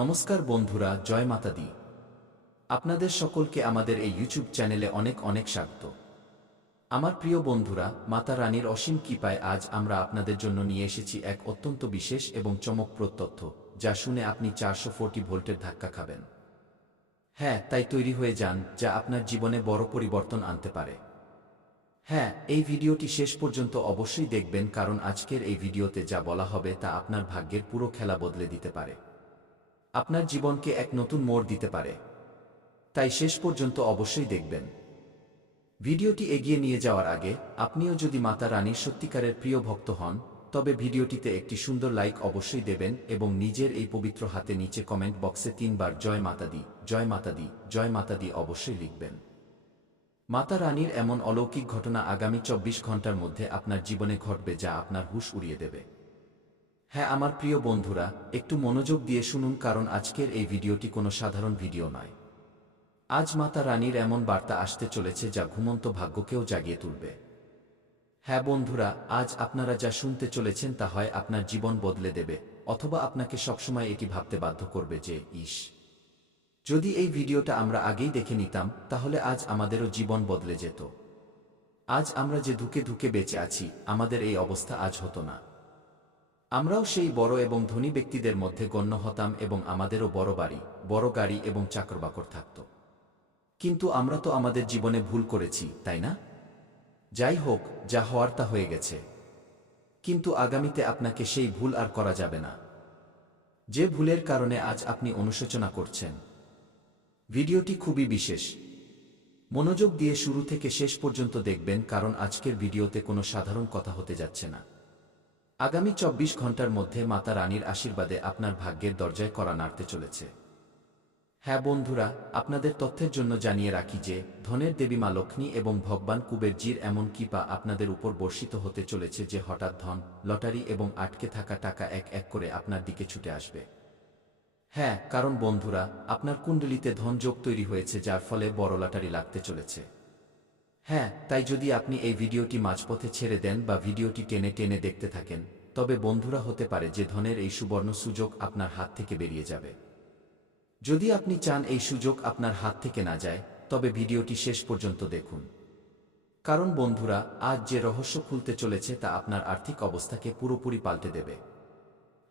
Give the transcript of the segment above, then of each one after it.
নমস্কার বন্ধুরা, জয় মাতা দি। আপনাদের সকলকে আমাদের এই ইউটিউব চ্যানেলে অনেক অনেক স্বাগত। আমার প্রিয় বন্ধুরা, মাতা রানীর অসীম কৃপায় আজ আমরা আপনাদের জন্য নিয়ে এসেছি এক অত্যন্ত বিশেষ এবং চমকপ্রদ তথ্য, যা শুনে আপনি 440 ভোল্টের ধাক্কা খাবেন। হ্যাঁ, তাই তৈরি হয়ে যান, যা আপনার জীবনে বড় পরিবর্তন আনতে পারে। হ্যাঁ, এই ভিডিওটি শেষ পর্যন্ত অবশ্যই দেখবেন, কারণ আজকের এই ভিডিওতে যা বলা হবে তা আপনার ভাগ্যের পুরো খেলা বদলে দিতে পারে, আপনার জীবনকে এক নতুন মোড় দিতে পারে। তাই শেষ পর্যন্ত অবশ্যই দেখবেন। ভিডিওটি এগিয়ে নিয়ে যাওয়ার আগে আপনিও যদি মাতা রানীর সত্যিকারের প্রিয় ভক্ত হন, তবে ভিডিওটিতে একটি সুন্দর লাইক অবশ্যই দেবেন এবং নিজের এই পবিত্র হাতে নিচে কমেন্ট বক্সে 3 বার জয় মাতা দি, জয় মাতা দি, জয় মাতা দি অবশ্যই লিখবেন। মাতা রানীর এমন অলৌকিক ঘটনা আগামী 24 ঘন্টার মধ্যে আপনার জীবনে ঘটবে, যা আপনার হুঁশ উড়িয়ে দেবে। হ্যাঁ আমার প্রিয় বন্ধুরা, একটু মনোযোগ দিয়ে শুনুন, কারণ আজকের এই ভিডিওটি কোনো সাধারণ ভিডিও নয়। আজ মাতা রানীর এমন বার্তা আসতে চলেছে যা ঘুমন্ত ভাগ্যকেও জাগিয়ে তুলবে। হ্যাঁ বন্ধুরা, আজ আপনারা যা শুনতে চলেছেন তা হয় আপনার জীবন বদলে দেবে, অথবা আপনাকে সবসময় এটি ভাবতে বাধ্য করবে যে ইস, যদি এই ভিডিওটা আমরা আগেই দেখে নিতাম, তাহলে আজ আমাদেরও জীবন বদলে যেত। আজ আমরা যে ধুকে ধুকে বেঁচে আছি, আমাদের এই অবস্থা আজ হতো না। আমরাও সেই বড় এবং ধনী ব্যক্তিদের মধ্যে গণ্য হতাম এবং আমাদেরও বড় বাড়ি, বড় গাড়ি এবং চাকরবাকর থাকত। কিন্তু আমরা তো আমাদের জীবনে ভুল করেছি, তাই না? যাই হোক, যা হওয়ার তা হয়ে গেছে। কিন্তু আগামীতে আপনাকে সেই ভুল আর করা যাবে না, যে ভুলের কারণে আজ আপনি অনুশোচনা করছেন। ভিডিওটি খুবই বিশেষ। মনোযোগ দিয়ে শুরু থেকে শেষ পর্যন্ত দেখবেন, কারণ আজকের ভিডিওতে কোনো সাধারণ কথা হতে যাচ্ছে না। আগামী 24 ঘন্টার মধ্যে মাতা রানীর আশীর্বাদে আপনার ভাগ্যের দরজায় কড়া নাড়তে চলেছে। হ্যাঁ বন্ধুরা, আপনাদের তথ্যের জন্য জানিয়ে রাখি যে ধনের দেবী মা লক্ষ্মী এবং ভগবান কুবেরজির এমন কৃপা আপনাদের উপর বর্ষিত হতে চলেছে যে হঠাৎ ধন, লটারি এবং আটকে থাকা টাকা এক এক করে আপনার দিকে ছুটে আসবে। হ্যাঁ, কারণ বন্ধুরা, আপনার কুণ্ডলিতে ধন যোগ তৈরি হয়েছে, যার ফলে বড় লটারি লাগতে চলেছে। হ্যাঁ, তাই যদি আপনি এই ভিডিওটি মাঝপথে ছেড়ে দেন বা ভিডিওটি টেনে টেনে দেখতে থাকেন, তবে বন্ধুরা হতে পারে যে ধনের এই সুবর্ণ সুযোগ আপনার হাত থেকে বেরিয়ে যাবে। যদি আপনি চান এই সুযোগ আপনার হাত থেকে না যায়, তবে ভিডিওটি শেষ পর্যন্ত দেখুন। কারণ বন্ধুরা, আজ যে রহস্য খুলতে চলেছে তা আপনার আর্থিক অবস্থাকে পুরোপুরি পাল্টে দেবে।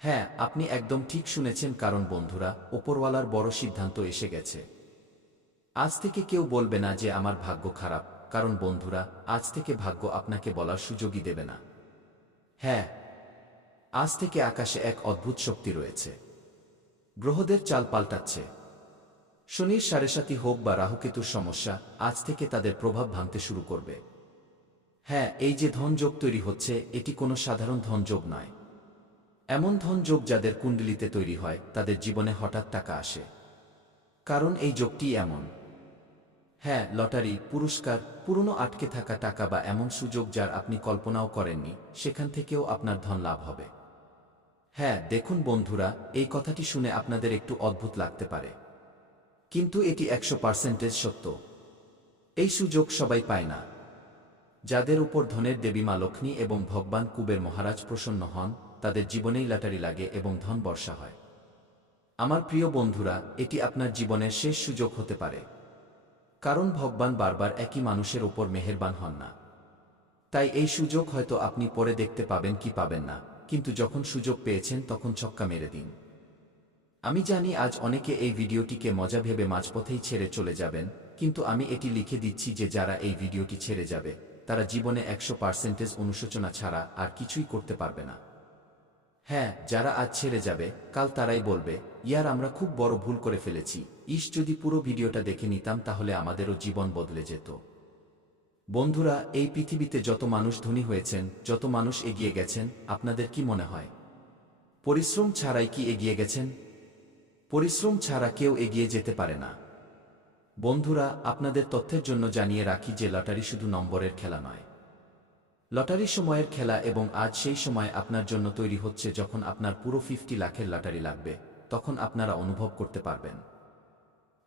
হ্যাঁ, আপনি একদম ঠিক শুনেছেন, কারণ বন্ধুরা, ওপরওয়ালার বড় সিদ্ধান্ত এসে গেছে। আজ থেকে কেউ বলবে না যে আমার ভাগ্য খারাপ, কারণ বন্ধুরা, আজ থেকে ভাগ্য আপনাকে বলার সুযোগই দেবে না। হ্যাঁ, আজ থেকে আকাশে এক অদ্ভুত শক্তি রয়েছে। গ্রহদের চাল পাল্টাচ্ছে। শনির সাড়েসাতি হোক বা রাহুকেতুর সমস্যা, আজ থেকে তাদের প্রভাব ভাঙতে শুরু করবে। হ্যাঁ, এই যে ধনযোগ তৈরি হচ্ছে, এটি কোনো সাধারণ ধনযোগ নয়। এমন ধনযোগ যাদের কুণ্ডলিতে তৈরি হয়, তাদের জীবনে হঠাৎ টাকা আসে। কারণ এই যোগটি এমন। হ্যাঁ, লটারি, পুরস্কার, পুরনো আটকে থাকা টাকা বা এমন সুযোগ যার আপনি কল্পনাও করেননি, সেখান থেকেও আপনার ধন লাভ হবে। হ্যাঁ দেখুন বন্ধুরা, এই কথাটি শুনে আপনাদের একটু অদ্ভুত লাগতে পারে, কিন্তু এটি 100% সত্য। এই সুযোগ সবাই পায় না। যাদের উপর ধনের দেবী মা লক্ষ্মী এবং ভগবান কুবের মহারাজ প্রসন্ন হন, তাদের জীবনেই লটারি লাগে এবং ধন বর্ষা হয়। আমার প্রিয় বন্ধুরা, এটি আপনার জীবনের শেষ সুযোগ হতে পারে। কারণ ভগবান বারবার একই মানুষের ওপর মেহেরবান হন না। তাই এই সুযোগ হয়তো আপনি পরে দেখতে পাবেন কি পাবেন না, কিন্তু যখন সুযোগ পেয়েছেন তখন ছক্কা মেরে দিন। আমি জানি আজ অনেকে এই ভিডিওটিকে মজা ভেবে মাঝপথেই ছেড়ে চলে যাবেন, কিন্তু আমি এটি লিখে দিচ্ছি যে যারা এই ভিডিওটি ছেড়ে যাবে, তারা জীবনে 100% অনুশোচনা ছাড়া আর কিছুই করতে পারবে না। হ্যাঁ, যারা আজ ছেড়ে যাবে, কাল তারাই বলবে, ইয়ার আমরা খুব বড় ভুল করে ফেলেছি, ইস যদি পুরো ভিডিওটা দেখে নিতাম তাহলে আমাদেরও জীবন বদলে যেত। বন্ধুরা, এই পৃথিবীতে যত মানুষ ধনী হয়েছেন, যত মানুষ এগিয়ে গেছেন, আপনাদের কি মনে হয় পরিশ্রম ছাড়াই কি এগিয়ে গেছেন? পরিশ্রম ছাড়া কেউ এগিয়ে যেতে পারে না। বন্ধুরা, আপনাদের তথ্যের জন্য জানিয়ে রাখি যে লটারি শুধু নম্বরের খেলা নয়। লটারি সময়ের খেলা, এবং আজ সেই সময় আপনার জন্য তৈরি হচ্ছে যখন আপনার পুরো 50 লাখের লটারি লাগবে, তখন আপনারা অনুভব করতে পারবেন।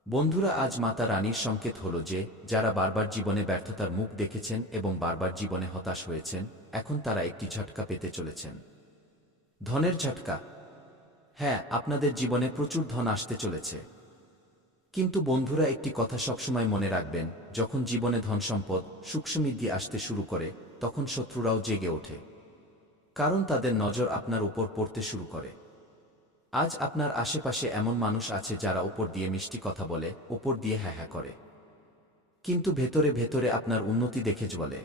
বন্ধুরা, আজ মাতা রানীর সংকেত হলো যে যারা বারবার জীবনে ব্যর্থতার মুখ দেখেছেন এবং বারবার জীবনে হতাশ হয়েছেন, এখন তারা একটি ঝটকা পেতে চলেছেন। ধনের ঝটকা। হ্যাঁ, আপনাদের জীবনে প্রচুর ধন আসতে চলেছে। কিন্তু বন্ধুরা, একটি কথা সবসময় মনে রাখবেন, যখন জীবনে ধনসম্পদ, সুখ সমৃদ্ধি আসতে শুরু করে, তখন শত্রুরাও জেগে ওঠে। কারণ তাদের নজর আপনার উপর পড়তে শুরু করে। আজ আপনার আশেপাশে এমন মানুষ আছে যারা উপর দিয়ে মিষ্টি কথা বলে, উপর দিয়ে হ্যাঁ হ্যাঁ করে, কিন্তু ভেতরে ভেতরে আপনার উন্নতি দেখে জ্বলে।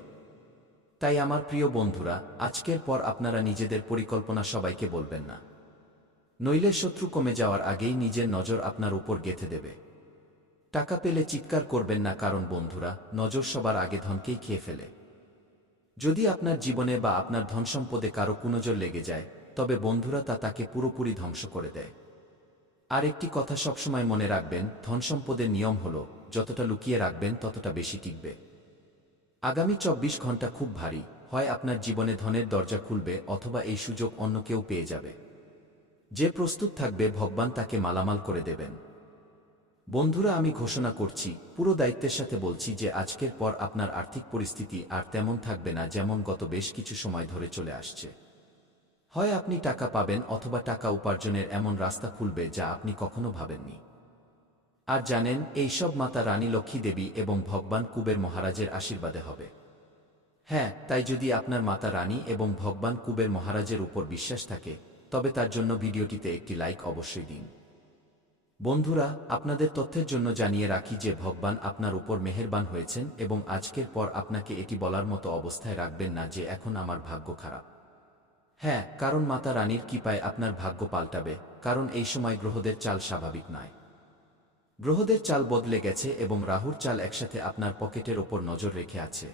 তাই আমার প্রিয় বন্ধুরা, আজকের পর আপনারা নিজেদের পরিকল্পনা সবাইকে বলবেন না, নইলে শত্রু কমে যাওয়ার আগেই নিজের নজর আপনার উপর গেঁথে দেবে। টাকা পেলে চিৎকার করবেন না, কারণ বন্ধুরা, নজর সবার আগে ধনকেই খেয়ে ফেলে। যদি আপনার জীবনে বা আপনার ধনসম্পদে কারো কুনজর লেগে যায়, তবে বন্ধুরা, তা তাকে পুরোপুরি ধ্বংস করে দেয়। আর একটি কথা সবসময় মনে রাখবেন, ধনসম্পদের নিয়ম হলো, যতটা লুকিয়ে রাখবেন ততটা বেশি টিকবে। আগামী ২৪ ঘন্টা খুব ভারী, হয় আপনার জীবনে ধনের দরজা খুলবে অথবা এই সুযোগ অন্য কেউ পেয়ে যাবে। যে প্রস্তুত থাকবে, ভগবান তাকে মালামাল করে দেবেন। বন্ধুরা, আমি ঘোষণা করছি, পুরো দায়িত্বের সাথে বলছি যে আজকের পর আপনার আর্থিক পরিস্থিতি আর তেমন থাকবে না যেমন গত বেশ কিছু সময় ধরে চলে আসছে। হয় আপনি টাকা পাবেন অথবা টাকা উপার্জনের এমন রাস্তা খুলবে যা আপনি কখনো ভাবেননি। আর জানেন, এই সব মাতা রানী লক্ষ্মী দেবী এবং ভগবান কুবের মহারাজের আশীর্বাদে হবে। হ্যাঁ, তাই যদি আপনার মাতা রানী এবং ভগবান কুবের মহারাজের উপর বিশ্বাস থাকে, তবে তার জন্য ভিডিওটিতে একটি লাইক অবশ্যই দিন। বন্ধুরা, আপনাদের তথ্যের জন্য জানিয়ে রাখি যে ভগবান আপনার উপর মেহেরবান হয়েছেন এবং আজকের পর আপনাকে এটি বলার মতো অবস্থায় রাখবেন না যে এখন আমার ভাগ্য খারাপ। হ্যাঁ, কারণ মাতা রানীর কৃপায় আপনার ভাগ্য পাল্টাবে, কারণ এই সময় গ্রহদের চাল স্বাভাবিক নয়। গ্রহদের চাল বদলে গেছে এবং রাহুর চাল একসাথে আপনার পকেটের ওপর নজর রেখে আছে।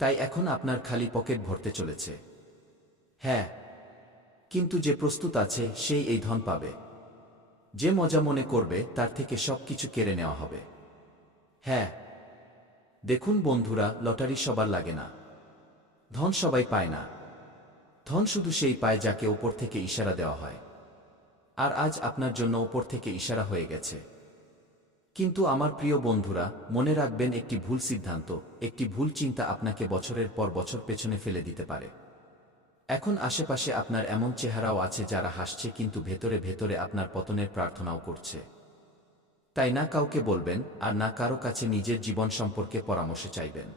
তাই এখন আপনার খালি পকেট ভরতে চলেছে। হ্যাঁ, কিন্তু যে প্রস্তুত আছে সেই এই ধন পাবে। যে মজা মনে করবে তার থেকে সবকিছু কেড়ে নেওয়া হবে। হ্যাঁ, দেখুন বন্ধুরা, লটারি সবার লাগে না, ধন সবাই পায় না। ধন শুধু সেই পায় যাকে ওপর থেকে ইশারা দেওয়া হয়। আর আজ আপনার জন্য ওপর থেকে ইশারা হয়ে গেছে। কিন্তু আমার প্রিয় বন্ধুরা, মনে রাখবেন, একটি ভুল সিদ্ধান্ত, একটি ভুল চিন্তা আপনাকে বছরের পর বছর পেছনে ফেলে দিতে পারে। এখন আশেপাশে আপনার এমন চেহারাও আছে যারা হাসছে, কিন্তু ভেতরে ভেতরে আপনার পতনের প্রার্থনাও করছে। তাই না কাউকে বলবেন আর না কারো কাছে নিজের জীবন সম্পর্কে পরামর্শ চাইবেন।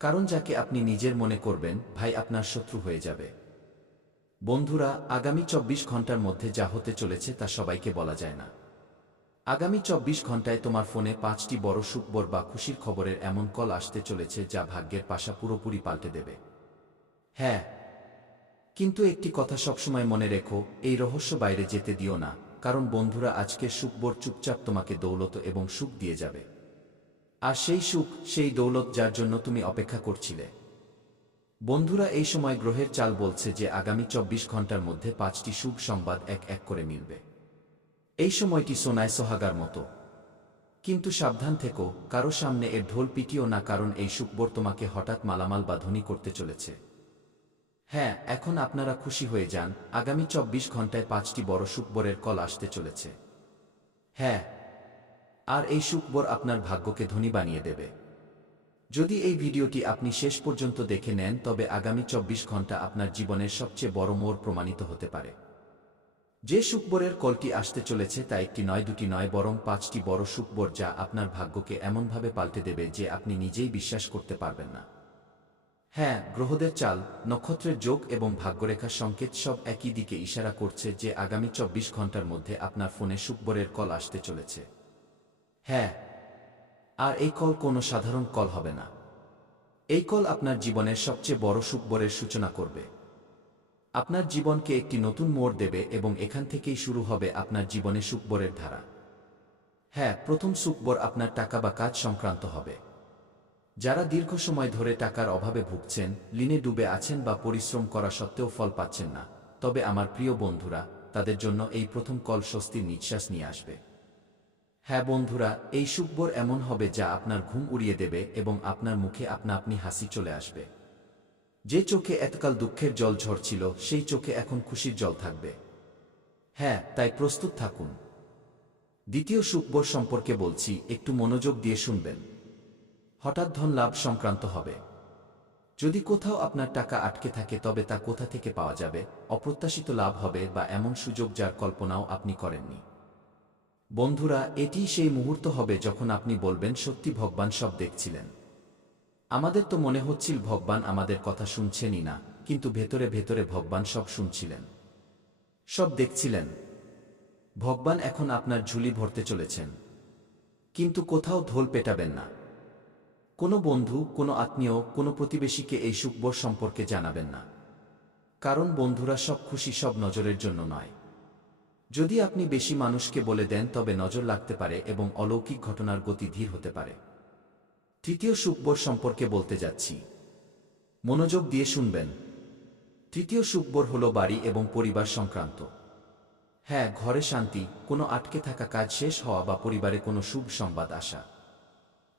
কারণ যাকে আপনি নিজের মনে করবেন, ভাই, আপনার শত্রু হয়ে যাবে। বন্ধুরা, আগামী ২৪ ঘন্টার মধ্যে যা হতে চলেছে তা সবাইকে বলা যায় না। আগামী ২৪ ঘন্টায় তোমার ফোনে ৫টি বড় সুখবর বা খুশির খবরের এমন কল আসতে চলেছে যা ভাগ্যের পাশা পুরোপুরি পাল্টে দেবে। হ্যাঁ, কিন্তু একটি কথা সবসময় মনে রেখো, এই রহস্য বাইরে যেতে দিও না, কারণ বন্ধুরা, আজকের সুখবর চুপচাপ তোমাকে দৌলত এবং সুখ দিয়ে যাবে। আর সেই সুখ, সেই দৌলত যার জন্য তুমি অপেক্ষা করছিলে। বন্ধুরা, এই সময় গ্রহের চাল বলছে যে আগামী ২৪ ঘন্টার মধ্যে ৫টি শুভ সংবাদ এক এক করে মিলবে। এই সময়টি সোনায় সোহাগার মতো। কিন্তু সাবধান থেকো, কারো সামনে এর ঢোল পিটিও না, কারণ এই সুখবর তোমাকে হঠাৎ মালামাল বা ধনী করতে চলেছে। হ্যাঁ, এখন আপনারা খুশি হয়ে যান, আগামী ২৪ ঘন্টায় ৫টি বড় সুখবরের কল আসতে চলেছে। হ্যাঁ, আর এই সুখবর আপনার ভাগ্যকে ধনী বানিয়ে দেবে। যদি এই ভিডিওটি আপনি শেষ পর্যন্ত দেখে নেন, তবে আগামী ২৪ ঘন্টা আপনার জীবনের সবচেয়ে বড় মোড় প্রমাণিত হতে পারে। যে সুখবরের কলটি আসতে চলেছে তা একটি নয়, দুটি নয়, বরং ৫টি বড় সুখবর, যা আপনার ভাগ্যকে এমনভাবে পাল্টে দেবে যে আপনি নিজেই বিশ্বাস করতে পারবেন না। হ্যাঁ, গ্রহদের চাল, নক্ষত্রের যোগ এবং ভাগ্যরেখার সংকেত সব একই দিকে ইশারা করছে যে আগামী ২৪ ঘন্টার মধ্যে আপনার ফোনে সুখবরের কল আসতে চলেছে। হ্যাঁ, আর এই কল কোনো সাধারণ কল হবে না। এই কল আপনার জীবনের সবচেয়ে বড় সুখবরের সূচনা করবে। আপনার জীবনকে একটি নতুন মোড় দেবে এবং এখান থেকেই শুরু হবে আপনার জীবনে সুখবরের ধারা। হ্যাঁ, প্রথম সুখবর আপনার টাকা বা কাজ সংক্রান্ত হবে। যারা দীর্ঘ সময় ধরে টাকার অভাবে ভুগছেন, ঋণে ডুবে আছেন বা পরিশ্রম করা সত্ত্বেও ফল পাচ্ছেন না, তবে আমার প্রিয় বন্ধুরা, তাদের জন্য এই প্রথম কল স্বস্তির নিঃশ্বাস নিয়ে আসবে। হ্যাঁ বন্ধুরা, এই সুখবর এমন হবে যা আপনার ঘুম উড়িয়ে দেবে এবং আপনার মুখে আপনা আপনি হাসি চলে আসবে। যে চোখে এতকাল দুঃখের জল ঝরছিল, সেই চোখে এখন খুশির জল থাকবে। হ্যাঁ, তাই প্রস্তুত থাকুন। দ্বিতীয় সুখবর সম্পর্কে বলছি, একটু মনোযোগ দিয়ে শুনবেন। হঠাৎ ধন লাভ সংক্রান্ত হবে। যদি কোথাও আপনার টাকা আটকে থাকে তবে তা কোথা থেকে পাওয়া যাবে, অপ্রত্যাশিত লাভ হবে বা এমন সুযোগ যার কল্পনাও আপনি করেননি। বন্ধুরা, এটিই সেই মুহূর্ত হবে যখন আপনি বলবেন, সত্যি ভগবান সব দেখছিলেন। আমাদের তো মনে হচ্ছিল ভগবান আমাদের কথা শুনছেনই না, কিন্তু ভেতরে ভেতরে ভগবান সব শুনছিলেন, সব দেখছিলেন। ভগবান এখন আপনার ঝুলি ভরতে চলেছেন। কিন্তু কোথাও ঢোল পেটাবেন না। কোনো বন্ধু, কোনো আত্মীয়, কোনো প্রতিবেশীকে এই সুখবর সম্পর্কে জানাবেন না। কারণ বন্ধুরা, সব খুশি সব নজরের জন্য নয়। যদি আপনি বেশি মানুষকে বলে দেন তবে নজর লাগতে পারে এবং অলৌকিক ঘটনার গতি ধীর হতে পারে। তৃতীয় সুখবর সম্পর্কে বলতে যাচ্ছি, মনোযোগ দিয়ে শুনবেন। তৃতীয় সুখবর হল বাড়ি এবং পরিবার সংক্রান্ত। হ্যাঁ, ঘরে শান্তি, কোনো আটকে থাকা কাজ শেষ হওয়া বা পরিবারে কোনো শুভ সংবাদ আসা।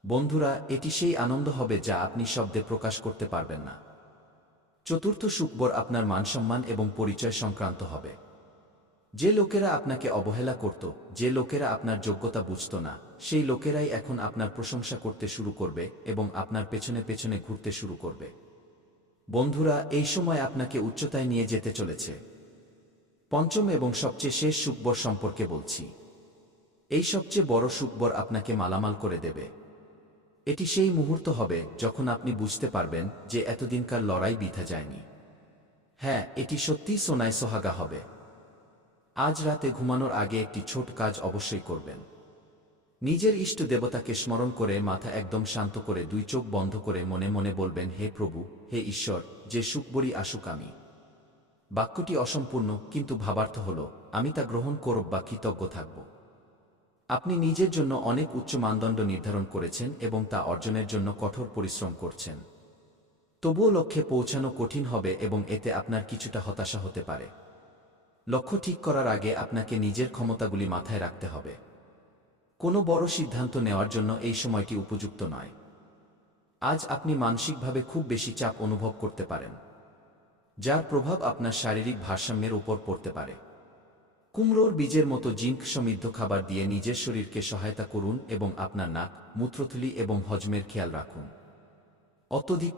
বন্ধুরা, এটি সেই আনন্দ হবে যা আপনি শব্দে প্রকাশ করতে পারবেন না। চতুর্থ সুখবর আপনার মানসম্মান এবং পরিচয় সংক্রান্ত হবে। যে লোকেরা আপনাকে অবহেলা করত, যে লোকেরা আপনার যোগ্যতা বুঝত না, সেই লোকেরাই এখন আপনার প্রশংসা করতে শুরু করবে এবং আপনার পেছনে পেছনে ঘুরতে শুরু করবে। বন্ধুরা, এই সময় আপনাকে উচ্চতায় নিয়ে যেতে চলেছে। পঞ্চম এবং সবচেয়ে শেষ সুখবর সম্পর্কে বলছি। এই সবচেয়ে বড় সুখবর আপনাকে মালামাল করে দেবে। এটি সেই মুহূর্ত হবে যখন আপনি বুঝতে পারবেন যে এতদিনকার লড়াই বৃথা যায়নি। হ্যাঁ, এটি সত্যিই সোনায় সোহাগা হবে। আজ রাতে ঘুমানোর আগে একটি ছোট কাজ অবশ্যই করবেন। নিজের ইষ্ট দেবতাকে স্মরণ করে মাথা একদম শান্ত করে 2 চোখ বন্ধ করে মনে মনে বলবেন, হে প্রভু, হে ঈশ্বর, যে সুখবরই আসুক আমি। বাক্যটি অসম্পূর্ণ, কিন্তু ভাবার্থ হল, আমি তা গ্রহণ করব বা কৃতজ্ঞ থাকব। আপনি নিজের জন্য অনেক উচ্চ মানদণ্ড নির্ধারণ করেছেন এবং তা অর্জনের জন্য কঠোর পরিশ্রম করছেন। তবুও লক্ষ্যে পৌঁছানো কঠিন হবে এবং এতে আপনার কিছুটা হতাশা হতে পারে। লক্ষ্য ঠিক করার আগে আপনাকে নিজের ক্ষমতাগুলি মাথায় রাখতে হবে। কোনো বড় সিদ্ধান্ত নেওয়ার জন্য এই সময়টি উপযুক্ত নয়। আজ আপনি মানসিকভাবে খুব বেশি চাপ অনুভব করতে পারেন, যার প্রভাব আপনার শারীরিক ভারসাম্যের উপর পড়তে পারে। কুমড়োর বীজের মতো জিঙ্ক সমৃদ্ধ খাবার দিয়ে নিজের শরীরকে সহায়তা করুন এবং আপনার নাক, মূত্রথলি এবং হজমের খেয়াল রাখুন। অত্যধিক